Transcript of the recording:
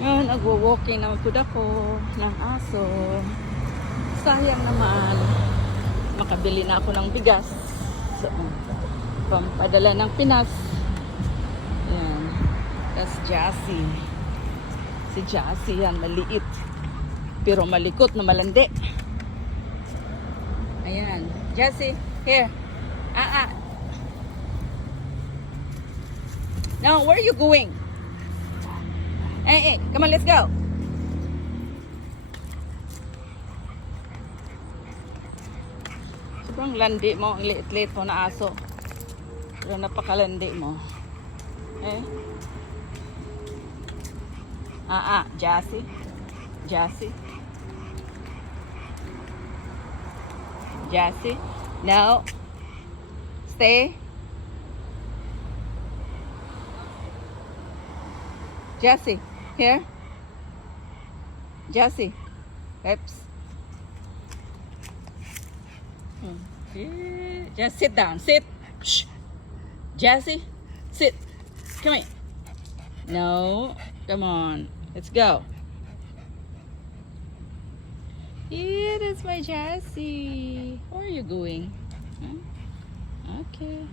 Ngayon, nagwo-walking naman po ako ng aso. Sayang naman. Makabili na ako ng bigas. So, pampadala ng Pinas. Ayan. Tapos Jassy. Si Jassy yan, maliit. Pero malikot na malandi. Ayan. Jassy, here. Now, where are you going? Hey, come on, let's go. Sobrang landi mo, ang liit-liit mo na aso. Pero napakalandi mo. Eh? Jassy. Jassy. Jassy. No. Stay. Jassy, here. Jassy. Oops. Just sit down. Sit. Shh. Jassy, sit. Come here. No. Come on. Let's go. Yeah, that's my Jassy. Where are you going? Huh? Okay.